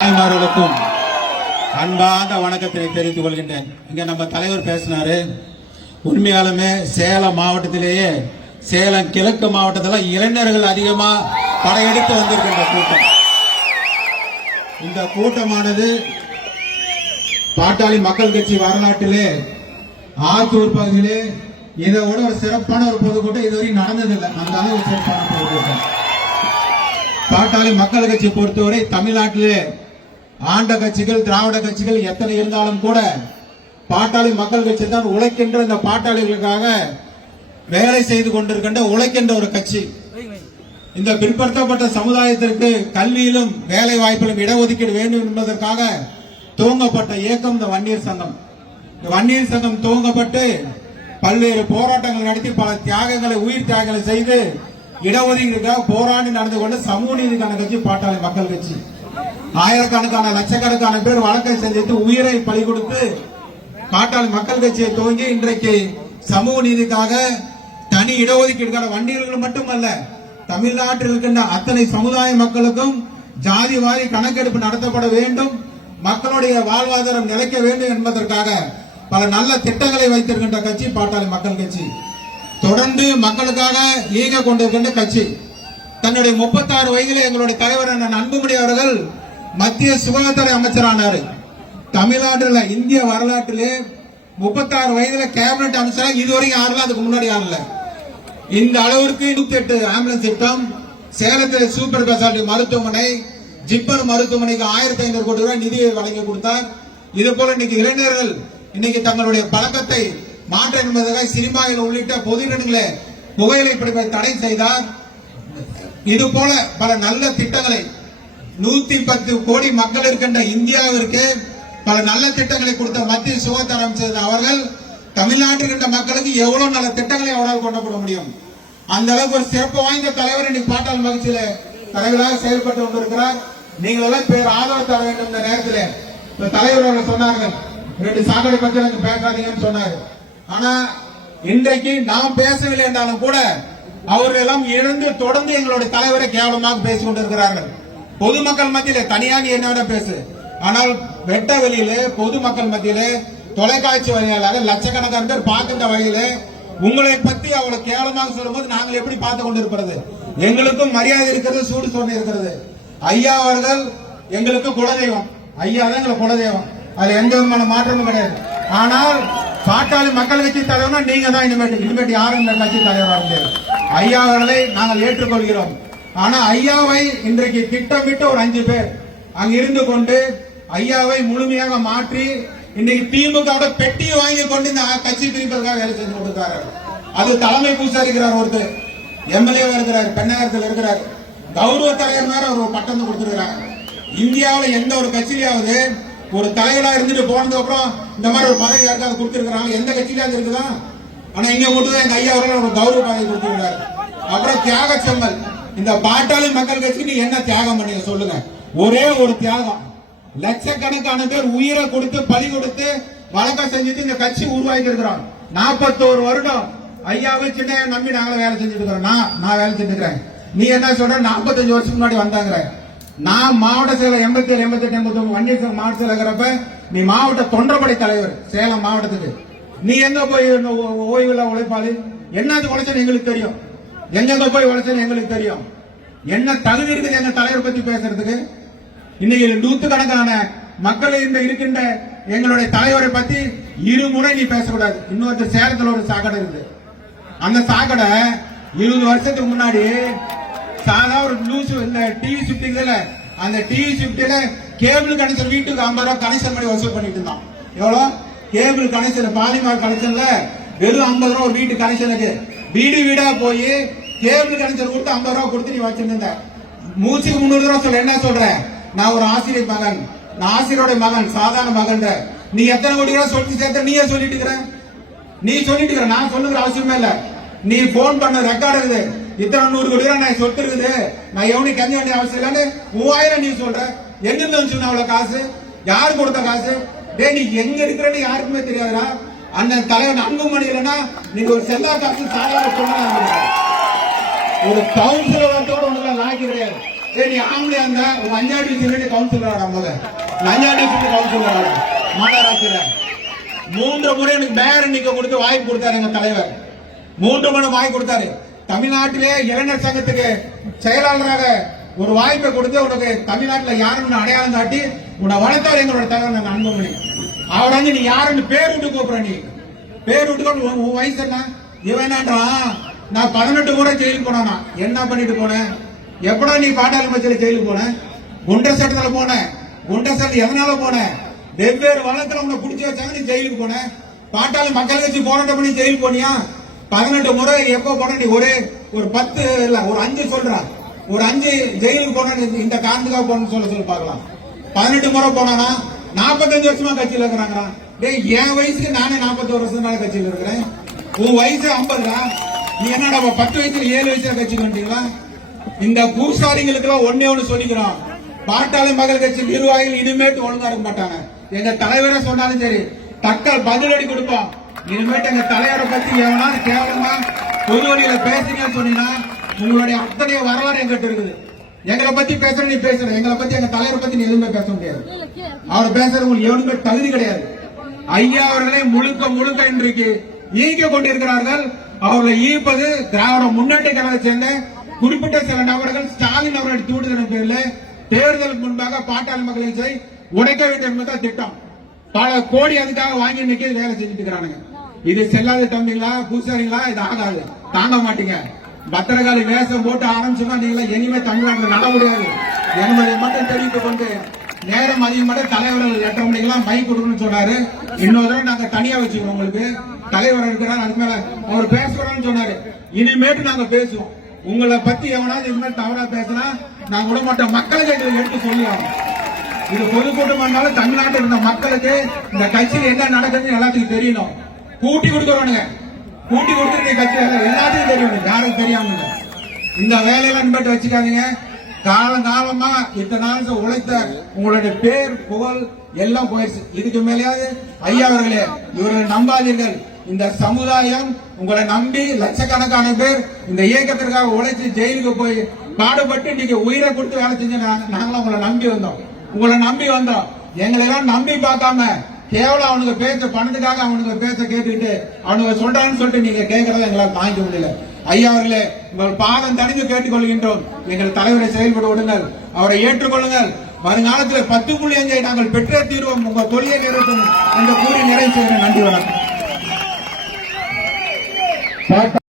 தாய்மார்களுக்கும் அன்பான வணக்கத்தை தெரிவித்துக் கொள்கின்றேன். இங்க நம்ம தலைவர் பேசினாரு. உண்மையாலுமே சேலம் மாவட்டத்திலேயே சேலம் கிழக்கு மாவட்டத்தில் இளைஞர்கள் அதிகமா படையெடுத்து வந்திருக்கின்ற கூட்டம். இந்த கூட்டமானது பாட்டாளி மக்கள் கட்சி வரலாற்றிலே ஆத்தூர் பகுதியிலே இதை விட ஒரு சிறப்பான ஒரு பொதுக்கூட்டம் இதுவரை நடந்ததில்லை. அந்த அளவு சிறப்பான பொதுக்கூட்டம். பாட்டாளி மக்கள் கட்சி பொறுத்தவரை தமிழ்நாட்டிலே ஆண்ட கட்சிகள் திராவிட கட்சிகள் எத்தனை இருந்தாலும் கூட பாட்டாளி மக்கள் கட்சி தான் உழைக்கின்ற இந்த பாட்டாளிகளுக்காக வேலை செய்து கொண்டிருக்கின்ற உழைக்கின்ற ஒரு கட்சி. இந்த பிற்படுத்தப்பட்ட சமுதாயத்திற்கு கல்வியிலும் வேலை வாய்ப்பிலும் இடஒதுக்கீடு வேண்டும் என்பதற்காக துவங்கப்பட்ட இயக்கம் இந்த வன்னியர் சங்கம். இந்த வன்னியர் சங்கம் துவங்கப்பட்டு பல்வேறு போராட்டங்கள் நடத்தி பல தியாகங்களை உயிர் தியாகங்களை செய்து இடஒதுக்கீடுக்காக போராடி நடந்து கொண்டு சமூக நீதிக்கான கட்சி பாட்டாளி மக்கள் கட்சி. ஆயிரக்கணக்கான லட்சக்கணக்கான பேர் வழக்கை சந்தித்து உயிரை பலி கொடுத்து பாட்டாளி மக்கள் கட்சியை துவங்கி இன்றைக்கு சமூக நீதிக்காக தனி இடஒதுக்கீடுக்கான வண்டியர்கள் மட்டுமல்ல, தமிழ்நாட்டில் இருக்கின்ற அத்தனை சமுதாய மக்களுக்கும் ஜாதி வாரி கணக்கெடுப்பு நடத்தப்பட வேண்டும், மக்களுடைய வாழ்வாதாரம் நிலைக்க வேண்டும் என்பதற்காக பல நல்ல திட்டங்களை வைத்திருக்கின்ற கட்சி பாட்டாளி மக்கள் கட்சி. தொடர்ந்து மக்களுக்காக இயங்க கொண்டிருக்கின்ற கட்சி. தன்னுடைய 36 வயதில் எங்களுடைய தலைவர் அன்புமணி அவர்கள் மத்திய சுகாதார அமைச்சரானாரு. தமிழ்நாட்டில் இந்திய வரலாற்றிலே 36 வயதுல கேபினட் அமைச்சராக இதுவரைக்கும் யாரும் அதுக்கு முன்னாடி ஆகல. இந்த அளவிற்கு 108 ஆம்புலன்ஸ் திட்டம், சேலத்தில் சூப்பர் ஸ்பெஷாலிட்டி மருத்துவமனை, ஜிப்மர் மருத்துவமனைக்கு 1500 கோடி ரூபாய் நிதியை வழங்கி கொடுத்தார். இது போல இன்னைக்கு இளைஞர்கள் இன்னைக்கு தங்களுடைய பழக்கத்தை மாற்ற என்பதற்காக சினிமாவில் உள்ளிட்ட பொது இடங்களிலே புகையிலை பிடிப்பதை தடை செய்தார். இது போல பல நல்ல திட்டங்களை 110 கோடி மக்கள் இருக்கின்ற இந்தியாவிற்கு பல நல்ல திட்டங்களை கொடுத்த மத்திய சுகாதார அமைச்சர் அவர்கள் தமிழ்நாட்டில் இருக்கின்ற மக்களுக்கு எவ்வளவு நல்ல திட்டங்களை அவரால் கொண்டு போட முடியும். அந்த அளவுக்கு ஒரு சிறப்பு வாய்ந்த தலைவர் இன்னைக்கு பாட்டாளி மகிழ்ச்சியில தலைவராக செயல்பட்டு கொண்டிருக்கிறார். நீங்கள் எல்லாம் பேர் ஆதரவு தர வேண்டும். இந்த நேரத்தில் தலைவர் அவர்கள் சொன்னார்கள் 2 சாக்கடை பற்றி எனக்கு பேசாதீங்கன்னு சொன்னார். ஆனா இன்றைக்கு நாம் பேசவில்லை என்றாலும் கூட அவர்கள் எல்லாம் இழந்து தொடர்ந்து எங்களுடைய தலைவரை கேவலமாக பேசிக் கொண்டிருக்கிறார்கள். பொதுமக்கள் மத்தியிலே தனியாக என்ன பேசு, ஆனால் வெட்ட வெளியிலே பொதுமக்கள் மத்தியிலே தொலைக்காட்சி வழியாக லட்சக்கணக்கான பேர் பார்க்கின்ற வகையிலே உங்களை பத்தி அவ்வளவு கேவலமாக சொல்லும் போது நாங்கள் எப்படி பார்த்து கொண்டிருக்கிறது? எங்களுக்கும் மரியாதை இருக்கிறது, சூடு சொன்ன இருக்கிறது. ஐயா அவர்கள் எங்களுக்கு குலதெய்வம். ஐயா தான் எங்களுக்கு குலதெய்வம். அது எந்த விதமான மாற்றமும் கிடையாது. ஆனால் பாட்டாளி மக்கள் கட்சி தலைவர்னா நீங்க தான் இனிமேட்டு யாரும் இந்த கட்சி தலைவராக முடியாது. ஐயா அவர்களை நாங்கள் ஏற்றுக்கொள்கிறோம். ஆனா ஐயாவை இன்றைக்கு திட்டமிட்டு ஒரு 5 பேர் அங்க இருந்து கொண்டு ஐயாவை முழுமையாக மாற்றி இன்னைக்கு திமுக பெட்டியை வாங்கி கொண்டு இந்த கட்சி பிரிப்பதற்காக வேலை செஞ்சு கொடுக்கிறார். அது தலைமை பூசா இருக்கிறார், ஒருத்தர் எம்எல்ஏ இருக்கிறார், பெண்ணகரத்தில் இருக்கிறார், கௌரவ தலைவர் மேல ஒரு பட்டம் கொடுத்திருக்கிறார். இந்தியாவில் எந்த ஒரு கட்சியிலாவது ஒரு தலைவரா இருந்துட்டு போனதுக்கு அப்புறம் இந்த மாதிரி ஒரு பதவி யாருக்காவது கொடுத்திருக்கிறாங்க? எந்த கட்சியிலாவது இருக்குதா? ஆனா இங்க மட்டும்தான் எங்க ஐயா அவர்கள் ஒரு கௌரவ பதவி கொடுத்திருக்கிறார். அப்புறம் தியாக செம்மல். இந்த பாட்டாளி மக்கள் கட்சிக்கு நீ என்ன தியாகம் பண்ணீங்க சொல்லுங்க? ஒரே ஒரு தியாகம். லட்சக்கணக்கான பேர் உயிரை கொடுத்து பலி கொடுத்து வழக்கம் செஞ்சுட்டு இந்த கட்சி உருவாக்கி இருக்கிறோம். 41 வருடம் ஐயாவை சின்ன நம்பி நாங்களும் வேலை செஞ்சுட்டு இருக்கிறோம். நான் வேலை செஞ்சுட்டு இருக்கிறேன். நீ என்ன சொல்ற? 45 வருஷத்துக்கு முன்னாடி வந்தாங்க. நான் மாவட்ட செயலர் 87, 88, 89 வன்னியர் சங்கம் மாவட்ட செயலர் இருக்கிறப்ப நீ மாவட்ட தொண்டர்படை தலைவர் சேலம் மாவட்டத்துக்கு. நீ எங்க போய் ஓய்வுல உழைப்பாளி? என்னது உழைச்சன்னு எங்களுக்கு தெரியும். எங்க போய் உழைச்சன்னு எங்களுக்கு தெரியும். என்ன தகுதி இருக்குது எங்க தலைவர் பத்தி பேசுறதுக்கு? இன்னைக்கு 100கணக்கான மக்கள் இருக்கின்ற எங்களுடைய தலைவரை பத்தி இருமுறை நீ பேசக்கூடாது. இன்னொரு சேலத்தில் ஒரு சாக்கடை இருக்குது. அந்த சாக்கடை 20 வருஷத்துக்கு முன்னாடி சாதா ஒரு லூசு இந்த டிவி ஷிப்டிங்ல அந்த டிவி ஷிப்டில கேபிள் கனெக்ஷன் வீட்டுக்கு 50 ரூபாய் கனெக்ஷன் பண்ணி வசூல் பண்ணிட்டு இருந்தான். எவ்வளவு? கேபிள் கனெக்ஷன் பாலிமார் கனெக்ஷன்ல வெறும் 50 ரூபாய் ஒரு வீட்டு கனெக்ஷனுக்கு வீடு வீடா போய் கேபிள் கனெக்ஷன் கொடுத்து 50 ரூபாய் கொடுத்து நீ வச்சிருந்த. மூச்சுக்கு 300 ரூபாய் சொல்ல. என்ன சொல்ற? நான் ஒரு ஆசிரியர் மகன், நான் ஆசிரியரோட மகன், சாதாரண மகன். நீ எத்தனை கோடி ரூபாய் சொல்லி சேர்த்த? நீயே சொல்லிட்டு இருக்கிற. நீ சொல்லிட்டு இருக்கிற. நான் சொல்லுங்கிற அவசியமே இல்ல. நீ போன் பண்ண ரெக்கார்டு இருக்குது. இத்தனை 100 கோடி ரூபாய் நான் சொத்து இருக்குது, நான் எவனி கஞ்சி வேண்டிய அவசியம் இல்லன்னு 3000 நீ சொல்ற. எங்கிருந்து வந்து அவ்வளவு காசு? யாரு கொடுத்த காசு? டே நீ எங்க இருக்கிறன்னு யாருக்குமே தெரியாதுடா. அந்த தலைவன் அன்புமணி இல்லைன்னா நீங்க ஒரு செல்லா காசு சாதாரண சொன்ன ஒரு கவுன்சிலர் உனக்கு லாக்கி கிடையாது. நீ ஆம்பளையா இருந்தா உங்க அஞ்சாடி டிஸ்ட்ரிக்ட் கவுன்சிலர் அஞ்சாடி டிஸ்ட்ரிக்ட் கவுன்சிலர் மாநகராட்சியில 3 முறை எனக்கு மேயர் நீக்க கொடுத்து வாய்ப்பு கொடுத்தாரு எங்க தலைவர். 3 முறை வாய்ப்பு கொடுத்தாரு. தமிழ்நாட்டிலே இளைஞர் சங்கத்துக்கு செயலாளராக ஒரு வாய்ப்பை கொடுத்து உனக்கு தமிழ்நாட்டில் யாருன்னு அடையாளம் காட்டி உன்னை வளர்த்தார் எங்களோட தலைவர் அன்புமணி. அவர் வந்து நீ யாருன்னு பேர் விட்டு கூப்பிடுற, நீ பேர் விட்டு உன் வயசு என்ன? இவன்றான் நான் 18 முறை ஜெயிலுக்கு போனா என்ன பண்ணிட்டு போனேன்? எப்படா நீ பாட்டாளி ஜெயிலுக்கு போன? குண்டர் சட்டத்துல போன. குண்டர் சட்டம் எதனால போன? வெவ்வேறு வழக்குல உன்னை பிடிச்சி வச்சாங்க, நீ ஜெயிலுக்கு போன. பாட்டாளி மக்கள் கட்சி போராட்டம் பண்ணி ஜெயிலுக்கு போனியா? 18 முறை எப்போ போன? நீ ஒரு 10 இல்ல ஒரு 5 சொல்ற. ஒரு 5 ஜெயிலுக்கு போன இந்த காரணத்துக்காக போன சொல்ல பார்க்கலாம். 18 முறை போனா 45 வருஷமா கட்சியில் இருக்கிறாங்க. என் வயசுக்கு நானே 41 வருஷம் கட்சியில் இருக்கிறேன். உன் வயசு 50. நீ என்னடா 10 வயசுல 7 வயசுல கட்சிக்கு வந்துட்டீங்களா? இந்த பூசாரிங்களுக்கு எல்லாம் ஒண்ணு சொல்லிக்கிறோம். பாட்டாளி மக்கள் கட்சி நிர்வாகிகள் இனிமேட்டு ஒழுங்கா இருக்க மாட்டாங்க. எங்க தலைவரை சொன்னாலும் சரி தக்க பதிலடி கொடுப்போம். இனிமேட்டு எங்க தலைவரை பத்தி எவனால கேவலமா பொது வழியில பேசுறீங்கன்னு சொன்னீங்கன்னா உங்களுடைய அத்தனை வரலாறு எங்கிட்ட இருக்குது. எங்களை பத்தி பேசுற நீ பேசுற, எங்களை பத்தி எங்க தலைவரை பத்தி நீ எதுவுமே பேச முடியாது. அவர் பேசுறது உங்களுக்கு எவனுமே தகுதி கிடையாது. ஐயா அவர்களே முழுக்க இன்றைக்கு ஈக்க கொண்டிருக்கிறார்கள். அவர்களை ஈர்ப்பது திராவிட முன்னேற்ற கழகத்தை சேர்ந்த குறிப்பிட்ட சில நபர்கள் ஸ்டாலின் அவர்கள் தூண்டுதலின் பேரில் தேர்தலுக்கு முன்பாக பாட்டாளி மக்கள் உடைக்க வேண்டும் என்பது திட்டம். பல கோடி அதுக்காக வாங்கி இன்னைக்கு வேலை செஞ்சுட்டு இருக்கிறானுங்க. இது செல்லாத தம்பிங்களா பூசாரிங்களா? இது ஆகாது, தாங்க மாட்டீங்க. பத்திரகாளி வேஷம் போட்டு ஆரம்பிச்சோம்னா நீங்களா இனிமே தமிழ்நாட்டில் நட முடியாது என்பதை மட்டும் தெரிவித்துக் கொண்டு நேரம் அதிகமாக தலைவர்கள் 8:30 மணிக்கெல்லாம் மைக் கொடுக்கணும்னு சொன்னாரு. இன்னொரு தடவை நாங்க தனியா வச்சுக்கிறோம். உங்களுக்கு தலைவர் இருக்கிறார், அதுக்கு மேல அவர் பேசுறோம்னு சொன்னாரு. இனிமேட்டு நாங்க பேசுவோம். உங்களை பத்தி எவனாவது இனிமேல் தவறா பேசினா நாங்க விட மாட்டோம். மக்களுக்கு எடுத்து சொல்லி ஆகும். இது பொதுக்கூட்டம் இருந்தாலும் தமிழ்நாட்டில் இருந்த மக்களுக்கு இந்த கட்சியில் என்ன நடக்குதுன்னு எல்லாத்துக்கும் தெரியணும். கூட்டி கொடுக்கறவனுங்க கூட்டி கொடுத்து கட்சி எல்லாத்துக்கும் தெரியணும், யாரும் தெரியாம இந்த வேலையெல்லாம் போட்டு வச்சுக்காதீங்க. காலமா இத்தனை நாள் உழைத்த உங்களுடைய பேர் புகழ் எல்லாம் போயிடுச்சு. இதுக்கு மேலேயாவது ஐயா அவர்களே இவர்களை நம்பாதீர்கள். இந்த சமுதாயம் உங்களை நம்பி லட்சக்கணக்கான பேர் இந்த இயக்கத்திற்காக உழைச்சு ஜெயிலுக்கு போய் பாடுபட்டு நீங்க உயிரை கொடுத்து வேலை செஞ்ச நாங்களும் உங்களை நம்பி வந்தோம். எங்களை எல்லாம் நம்பி பார்க்காம கேவலம் அவனுக்கு பேச பணத்துக்காக அவனுக்கு பேச கேட்டுக்கிட்டு அவனுக்கு சொல்றான்னு சொல்லிட்டு நீங்க கேட்கறத எங்களால் தாங்கிக்க முடியல. ஐயா அவர்களே உங்கள் பாதம் தணிந்து கேட்டுக்கொள்கின்றோம். எங்கள் தலைவரை செயல்பட விடுங்கள், அவரை ஏற்றுக்கொள்ளுங்கள். வருங்காலத்தில் 10.5 நாங்கள் பெற்றே தீர்வோம். உங்கள் தொழிலை நிறைவேற்றும் என்று கூறி நிறைவு செய்கிறேன். நன்றி, வணக்கம்.